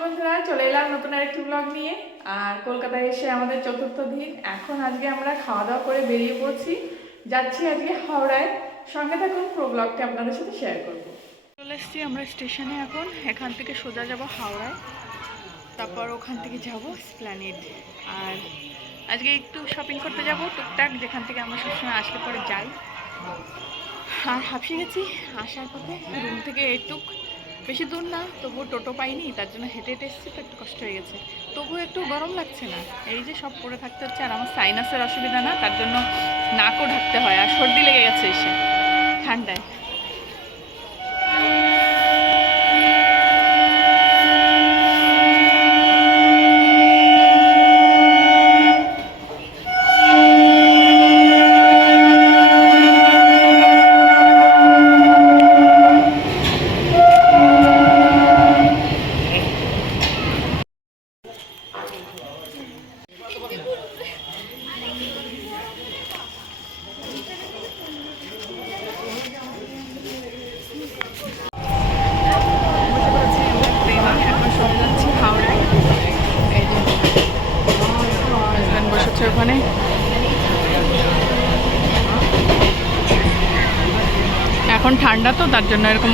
নতুন আরেকটি ব্লগ নিয়ে। আর কলকাতায় এসে আমাদের চতুর্থ দিন। এখন আজকে আমরা খাওয়া দাওয়া করে বেরিয়ে পড়ছি। যাচ্ছি আজকে হাওড়ায়। সঙ্গে থাকুন, পুরো ব্লগটি আপনাদের সাথে শেয়ার করব। চলে এসেছি আমরা স্টেশনে এখন। এখান থেকে সোজা যাব হাওড়ায়। তারপর ওখান থেকে যাব স্প্ল্যানেড আর আজকে একটু শপিং করতে যাব টুকটাক, যেখান থেকে আমরা সবসময় আসলে পরে যাই। আর হাঁপিয়ে গেছি। আসার পথে রুম থেকে একটুক বেশি দূর না, তবুও টোটো পাইনি, তার জন্য হেঁটে হেঁটে এসেছি, তো একটু কষ্ট হয়ে গেছে। তবুও একটু গরম লাগছে না। এই যে সব পরে থাকতে হচ্ছে, আর আমার সাইনাসের অসুবিধা না, তার জন্য নাকও ঢাকতে হয়, আর সর্দি লেগে গেছে এসে, ঠান্ডায়। এখন ঠান্ডা তো তার জন্য এরকম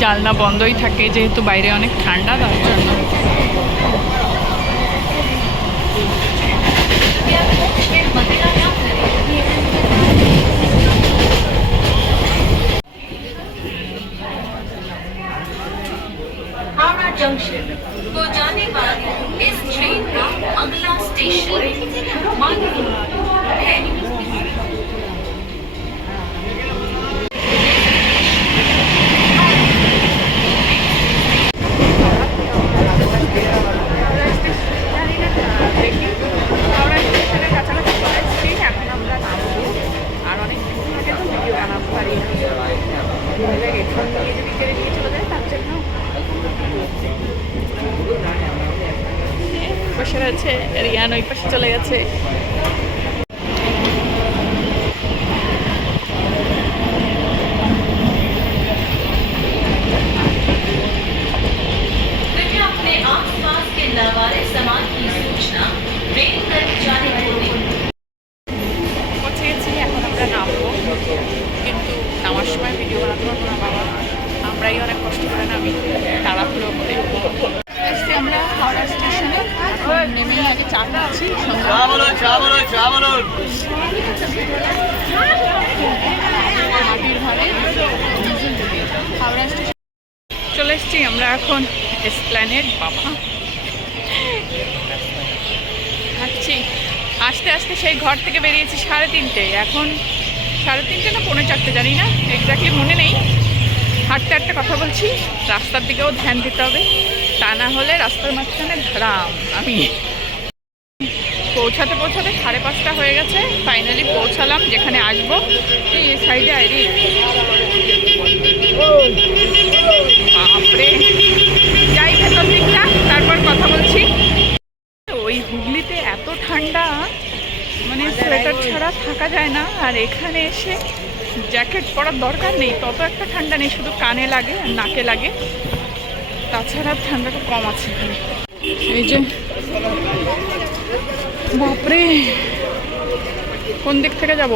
জালনা বন্ধই থাকে যেহেতু বাইরে অনেক ঠান্ডা তার জন্য हावड़ा जंक्शन को जाने वाली इस ट्रेन का अगला स्टेशन मानवी है too. এখন আগে চা খাচ্ছি মাটির ঘরে হাওড়া স্টেশন। চলে এসছি আমরা এখন এসপ্ল্যানেড বাবা। হাঁটছি আস্তে আস্তে সেই ঘর থেকে বেরিয়েছি সাড়ে তিনটে। এখন সাড়ে তিনটে না পৌনে চারটে জানি না এক্স্যাক্টলি মনে নেই। হাঁটতে হাঁটতে কথা বলছি রাস্তার দিকেও ধ্যান দিতে হবে। তা না হলে রাস্তার মাঝখানে ধরাম আমি পৌঁছাতে পৌঁছাতে সাড়ে পাঁচটা হয়ে গেছে। ফাইনালি পৌঁছালাম যেখানে আসব। এই সাইডে আইরি বাপরে। যাই ভেতর দিকটা তারপর কথা বলছি। ওই হুগলিতে এত ঠান্ডা মানে সোয়েটার ছাড়া থাকা যায় না। আর এখানে এসে জ্যাকেট পরার দরকার নেই তত একটা ঠান্ডা নেই শুধু কানে লাগে আর নাকে লাগে। তাছাড়া ঠান্ডাটা কম আছে এখানে। এই যে বাপরে। কোন দিক থেকে যাব?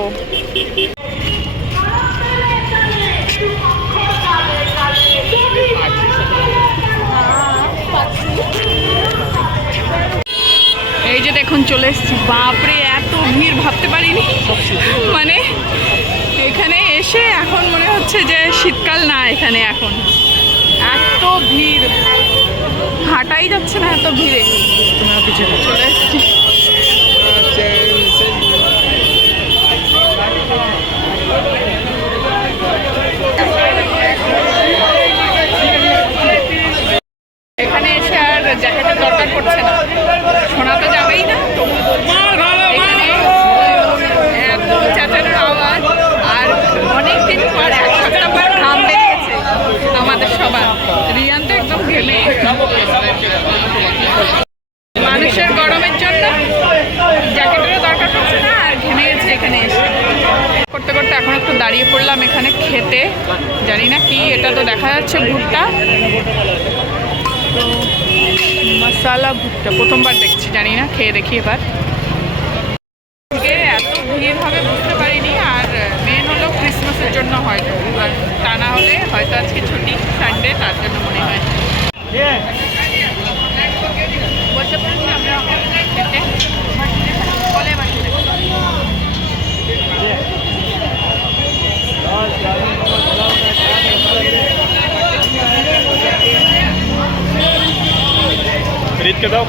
এই যে দেখুন চলে এসেছি। বাপরে এত ভিড় ভাবতে পারিনি। মানে এখানে এসে এখন মনে হচ্ছে যে শীতকাল না এখানে এখন। এত ভিড়। হাঁটাই যাচ্ছে না এত ভিড়ে। চলে এসেছি এখানে এসে আর জ্যাকেটের দরকার পড়ছে না। শোনা তো যাবেই না। এত চেঁচানোর আওয়াজ। আর অনেকদিন পর এক সপ্তাহ পর ঘাম বেরিয়েছে আমাদের সবার। রিয়ান তো একদম ঘেমে। মানুষের গরমের জন্য জ্যাকেটেরও দরকার পড়ছে না, আর ঘেমে গেছে এখানে এসে। করতে করতে এখন একটু দাঁড়িয়ে পড়লাম এখানে খেতে। জানি না কি, এটা তো দেখা যাচ্ছে ভুট্টা। মশালা ভুট্টা। প্রথমবার দেখছি জানি না খেয়ে দেখি এবার আজকে এত ভিড় হবে বুঝতে পারিনি আর মেন হলো ক্রিসমাসের জন্য হয়তো এবার তা না হলে হয়তো আজকে ছুটি সানডে তার জন্য মনে হয় বসে পড়েছি আমরা খেতে বলে বাসি खरीद के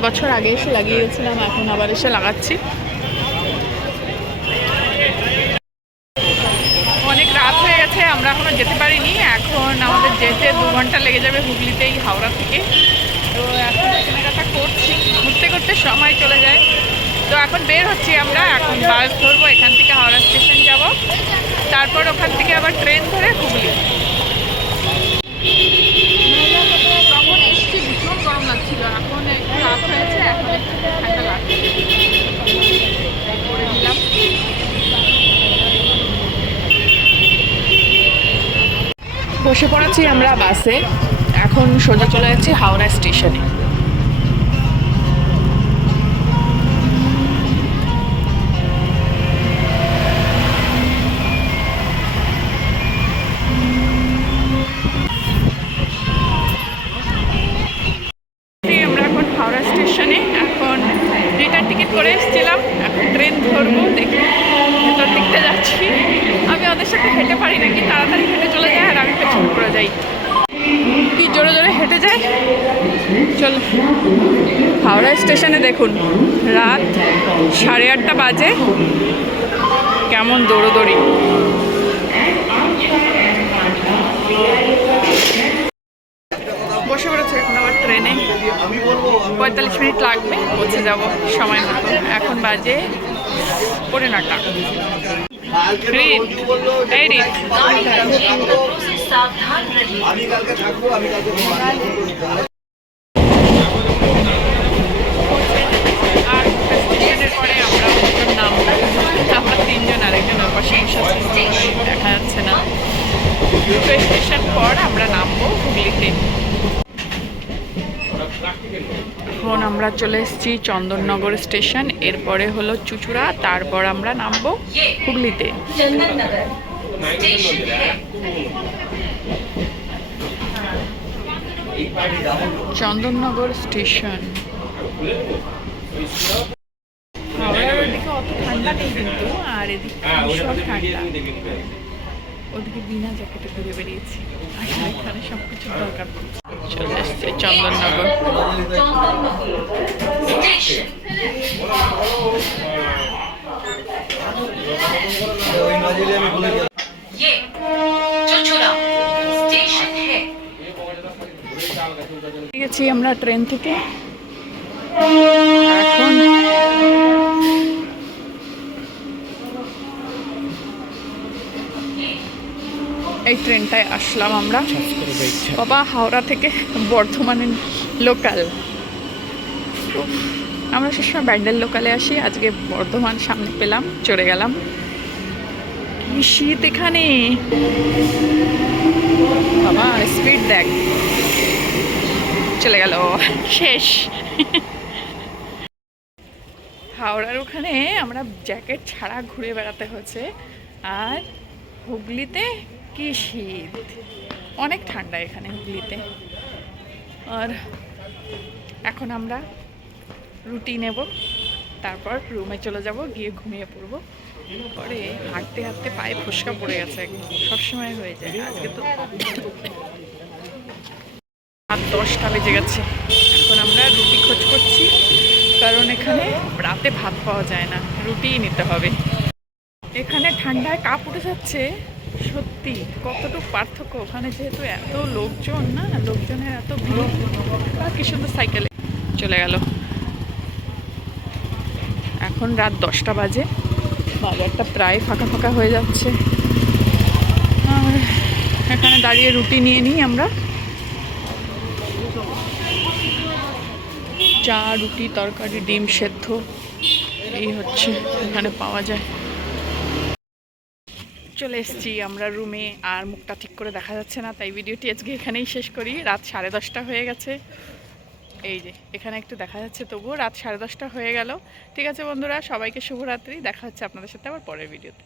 দেড় বছর আগে এসে লাগিয়েছিলাম, এখন আবার এসে লাগাচ্ছি। অনেক রাত হয়ে গেছে, আমরা এখনও যেতে পারিনি। এখন আমাদের যেতে দু ঘণ্টা লেগে যাবে হুগলিতেই, হাওড়া থেকে। তো এখন কেনাকাটা করছি। ঘুরতে ঘুরতে সময় চলে যায়। তো এখন বের হচ্ছি আমরা। এখন বাস ধরবো, এখান থেকে হাওড়া স্টেশন যাব। তারপর ওখান থেকে আবার ট্রেন ধরে হুগলি তখন এসছি ভীষণ গরম লাগছিল এখন একটু বসে পড়েছি আমরা বাসে। এখন সোজা চলে যাচ্ছি হাওড়া স্টেশনে। ধরবো দেখি ভেতর দিকটা যাচ্ছি। আমি ওদের সাথে হেঁটে পারি না কি তাড়াতাড়ি হেঁটে চলে যায় আর আমি পেছনে পড়ে যাই। কি জোরে জোরে হেঁটে যায়? চল। হাওড়া স্টেশনে দেখুন, রাত সাড়ে আটটা বাজে। কেমন দৌড়োদৌড়ি। বসে পড়েছে এখন আবার ট্রেনে। পঁয়তাল্লিশ মিনিট লাগবে, পৌঁছে যাব সময় মতো। এখন বাজে পড়ে নাটা রিত আমরা চলে এসেছি চন্দননগর স্টেশন এরপরে হলো চুচুড়া তারপর আমরা নামবো হুগলিতে। চন্দননগর স্টেশন। হাওড়ার দিকে অত ঠান্ডা নেই কিন্তু আর এদিকে ঠান্ডা। ওদিকে বিনা জ্যাকেটে ঘুরে বেরিয়েছি আর হ্যাঁ, এখানে সব কিছু দরকার চলে আসছে চন্দননগর। গেছি আমরা ট্রেন থেকে। এখন এই ট্রেনটায় আসলাম আমরা। বাবা, হাওড়া থেকে বর্ধমানের লোকাল। আমরা সবসময় ব্যান্ডেল লোকালে আসি, আজকে বর্ধমান সামনে পেলাম, চড়ে গেলাম। কি শীত এখানে! বাবা স্পিড দেখ। চলে গেল, শেষ। হাওড়ার ওখানে আমরা জ্যাকেট ছাড়া ঘুরে বেড়াতে হচ্ছে আর হুগলিতে কি শীত। অনেক ঠান্ডা এখানে হুগলিতে। আর এখন আমরা রুটি নেব, তারপর রুমে চলে যাব, গিয়ে ঘুমিয়ে পড়ব। পরে হাঁটতে হাঁটতে পায়ে ফুসকা পড়ে গেছে সবসময় হয়ে যায়, আজকে তো রাত দশটা বেজে গেছে। এখন আমরা রুটি খোঁজ করছি, কারণ এখানে রাতে ভাত পাওয়া যায় না, রুটিই নিতে হবে। এখানে ঠান্ডায় কাপ উঠে যাচ্ছে সত্যি, কতটুকু পার্থক্য? ওখানে যেহেতু এত লোকজন না, লোকজনের এত ভিড় কি সুন্দর সাইকেলে চলে গেল। এখন রাত দশটা বাজে, বাজারটা প্রায় ফাঁকা ফাঁকা হয়ে যাচ্ছে। আর এখানে দাঁড়িয়ে রুটি নিয়ে নিই আমরা। চা, রুটি, তরকারি, ডিম সেদ্ধ, এই হচ্ছে এখানে পাওয়া যায়। চলে এসেছি আমরা রুমে আর মুখটা ঠিক করে দেখা যাচ্ছে না, তাই ভিডিওটি আজকে এখানেই শেষ করি। রাত সাড়ে দশটা হয়ে গেছে। এই যে, এখানে একটু দেখা যাচ্ছে, তবুও রাত সাড়ে দশটা হয়ে গেল। ঠিক আছে বন্ধুরা, সবাইকে শুভরাত্রি। দেখা হচ্ছে আপনাদের সাথে আবার পরের ভিডিওতে